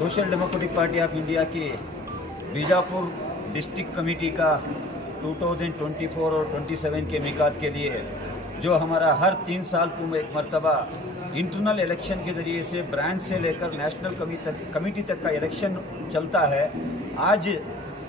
Social democratic party of India के Bijapur district committee का 2024 और 27 के मिकात के लिए जो हमारा हर 3 साल को एक मरतबा इंटरनल इलेक्शन के ज़रिए से ब्रांच से लेकर नेशनल कमेटी तक का इलेक्शन चलता है। आज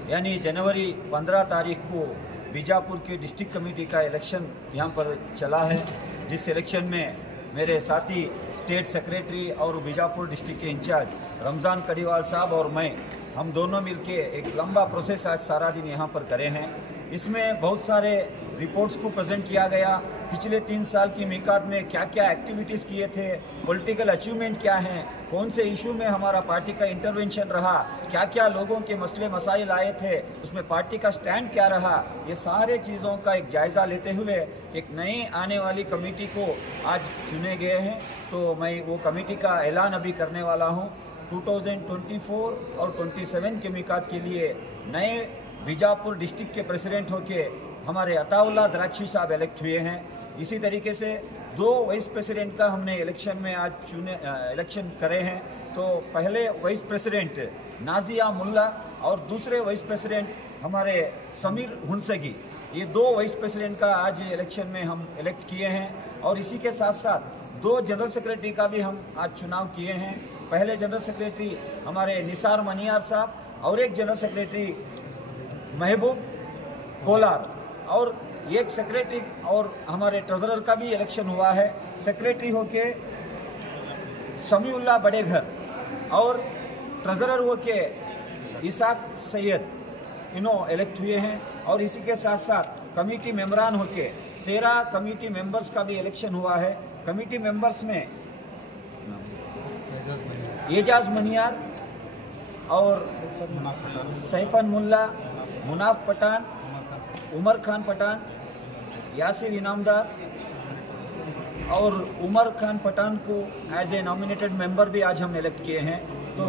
यानी जनवरी 15 तारीख को बीजापुर के डिस्ट्रिक्ट कमेटी का इलेक्शन यहाँ पर चला है, जिस इलेक्शन में मेरे साथी स्टेट सेक्रेटरी और बीजापुर डिस्ट्रिक्ट के इंचार्ज रमज़ान कड़ीवाल साहब और मैं, हम दोनों मिलके एक लंबा प्रोसेस आज सारा दिन यहाँ पर करे हैं। इसमें बहुत सारे रिपोर्ट्स को प्रेजेंट किया गया, पिछले 3 साल की मिकात में क्या क्या एक्टिविटीज़ किए थे, पॉलिटिकल अचीवमेंट क्या हैं, कौन से इशू में हमारा पार्टी का इंटरवेंशन रहा, क्या क्या लोगों के मसले मसाइल आए थे, उसमें पार्टी का स्टैंड क्या रहा, ये सारे चीज़ों का एक जायज़ा लेते हुए एक नई आने वाली कमेटी को आज चुने गए हैं। तो मैं वो कमेटी का ऐलान अभी करने वाला हूँ। 2024 और 27 के मिकात के लिए नए बीजापुर डिस्ट्रिक्ट के प्रेसिडेंट होके हमारे अताउल्ला द्राक्षी साहब इलेक्ट हुए हैं। इसी तरीके से 2 वाइस प्रेसिडेंट का हमने इलेक्शन में आज इलेक्शन करे हैं। तो पहले वाइस प्रेसिडेंट नाजिया मुल्ला और दूसरे वाइस प्रेसिडेंट हमारे समीर हुनसगी, ये 2 वाइस प्रेसिडेंट का आज इलेक्शन में हम इलेक्ट किए हैं। और इसी के साथ साथ 2 जनरल सेक्रेटरी का भी हम आज चुनाव किए हैं। पहले जनरल सेक्रेटरी हमारे निसार मनियार साहब और एक जनरल सेक्रेटरी महबूब कोलार, और एक सेक्रेटरी और हमारे ट्रेजरर का भी इलेक्शन हुआ है। सेक्रेटरी होके समीउल्लाह बड़ेघर और ट्रेजरर होके इसाक सैयद, इन्हों इलेक्ट हुए हैं। और इसी के साथ साथ कमेटी मेंबरान होके 13 कमेटी मेंबर्स का भी इलेक्शन हुआ है। कमेटी मेंबर्स में एजाज मनियार और सैफन मुल्ला, मुनाफ पठान, उमर खान पठान, यासिर इनामदार और उमर खान पठान को एज ए नॉमिनेटेड मेंबर भी आज हम इलेक्ट किए हैं। तो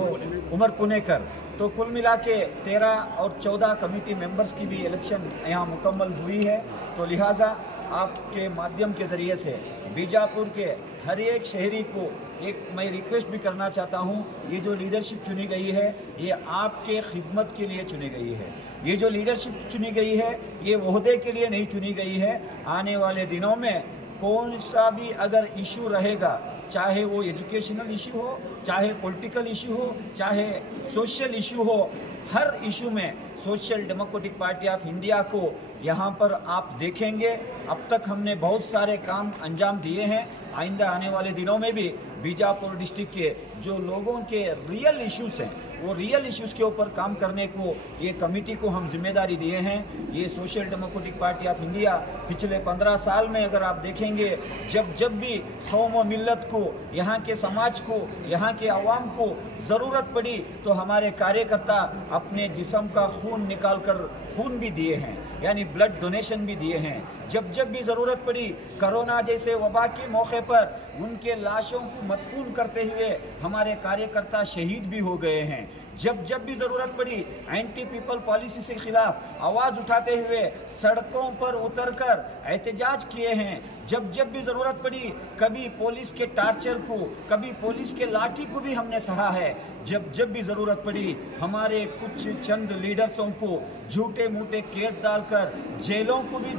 उमर पुनेकर, तो कुल मिला के 13 और 14 कमेटी मेंबर्स की भी इलेक्शन यहाँ मुकम्मल हुई है। तो लिहाजा आपके माध्यम के ज़रिए से बीजापुर के हर एक शहरी को एक मैं रिक्वेस्ट भी करना चाहता हूँ, ये जो लीडरशिप चुनी गई है ये आपके खिदमत के लिए चुनी गई है। ये जो लीडरशिप चुनी गई है ये ओहदे के लिए नहीं चुनी गई है। आने वाले दिनों में कौन सा भी अगर इशू रहेगा, चाहे वो एजुकेशनल इशू हो, चाहे पॉलिटिकल इशू हो, चाहे सोशल इशू हो, हर इशू में social democratic party of India को यहाँ पर आप देखेंगे। अब तक हमने बहुत सारे काम अंजाम दिए हैं। आइंदा आने वाले दिनों में भी बीजापुर डिस्ट्रिक्ट के जो लोगों के रियल इश्यूज हैं वो रियल इश्यूज के ऊपर काम करने को ये कमेटी को हम जिम्मेदारी दिए हैं। ये social democratic party of India पिछले 15 साल में अगर आप देखेंगे, जब भी कौम व मिल्लत को, यहाँ के समाज को, यहाँ के अवाम को ज़रूरत पड़ी तो हमारे कार्यकर्ता अपने जिस्म का खून निकाल कर खून भी दिए हैं, यानी ब्लड डोनेशन भी दिए हैं। जब भी ज़रूरत पड़ी, कोरोना जैसे वबा के मौके पर उनके लाशों को मदफून करते हुए हमारे कार्यकर्ता शहीद भी हो गए हैं। जब भी ज़रूरत पड़ी एंटी पीपल पॉलिसी के खिलाफ आवाज़ उठाते हुए सड़कों पर उतरकर एहतजाज किए हैं। जब भी ज़रूरत पड़ी कभी पुलिस के टार्चर को, कभी पुलिस के लाठी को भी हमने सहा है। जब भी ज़रूरत पड़ी हमारे कुछ चंद लीडर्सों को झूठे मूठे केस डालकर जेलों को भी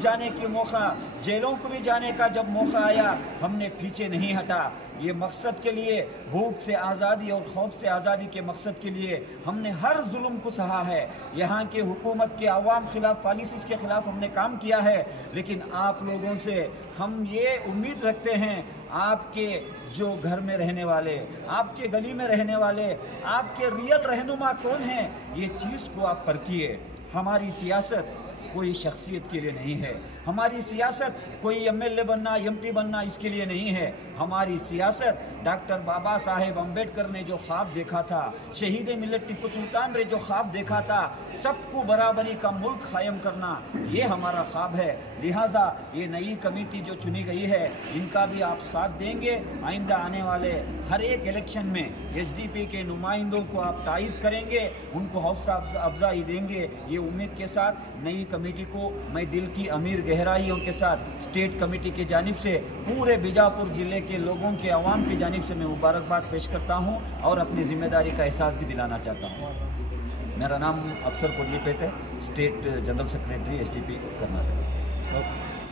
जाने का जब मौका आया, हमने पीछे नहीं हटा। ये मकसद के लिए, भूख से आज़ादी और खौफ से आज़ादी के मकसद के लिए हमने हर जुल्म को सहा है। यहाँ के हुकूमत के अवाम खिलाफ पॉलिसीज़ के खिलाफ हमने काम किया है। लेकिन आप लोगों से हम ये उम्मीद रखते हैं, आपके जो घर में रहने वाले, आपके गली में रहने वाले, आपके रियल रहनुमा कौन हैं, ये चीज़ को आप परखिए। हमारी सियासत कोई शख्सियत के लिए नहीं है, हमारी सियासत कोई एमएलए बनना, एमपी बनना इसके लिए नहीं है। हमारी सियासत डॉक्टर बाबा साहेब अम्बेडकर ने जो ख्वाब देखा था, शहीद मिल्लत टिप्पू सुल्तान ने जो ख्वाब देखा था, सबको बराबरी का मुल्क कायम करना, ये हमारा ख्वाब है। लिहाजा ये नई कमेटी जो चुनी गई है इनका भी आप साथ देंगे। आइंदा आने वाले हर एक इलेक्शन में एसडीपी के नुमाइंदों को आप तायद करेंगे, उनको हौसला अफजाई देंगे। ये उम्मीद के साथ नई कमेटी को मैं दिल की अमीर गहराइयों के साथ स्टेट कमेटी की जानिब से पूरे बीजापुर ज़िले के लोगों के अवाम की जानिब जानिब से मैं मुबारकबाद पेश करता हूँ और अपनी ज़िम्मेदारी का एहसास भी दिलाना चाहता हूँ। मेरा नाम अफसर कोडलीपेट है, state general secretary SDP Karnataka.